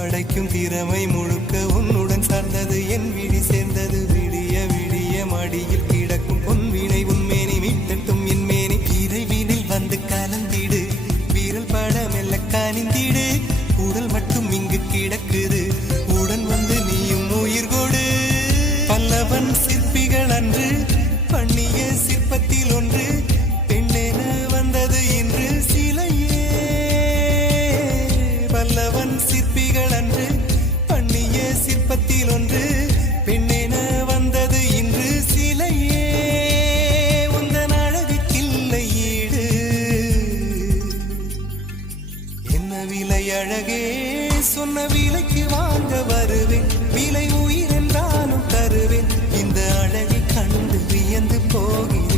படைக்கும் திறமை முழுக்க உன்னுடன் சார்ந்தது என் விழி சேர்ந்தது விடிய விடிய மடியில் கிடக்கும் பொன்வினை உன்மேனி மீட்டட்டும் என் மேனி இறைவினில் வந்து கலந்திடு வீரல் பட மெல்ல காணிந்திடு உடல் மட்டும் இங்கு கிடக்குது உடன் வந்து நீயும் உயிர் கொடு பல்லவன் சிற்பிகள் அன்று பண்ணிய சிற்பத்தில் ஒன்று பெண்ணென வந்தது இன்று சிலையே பல்லவன் சிற்பிகள் அன்று பண்ணிய சிற்பத்தில் ஒன்று பெண்ணென வந்தது இன்று சிலையே உந்தன் அழகுக்கில்லை ஈடு என்ன விலை அழகே சொன்ன விலைக்கு வாங்க வருவேன் விலை உயிர் என்றாலும் தருவேன் இந்த அழகை கண்டு வியந்து போகிறேன்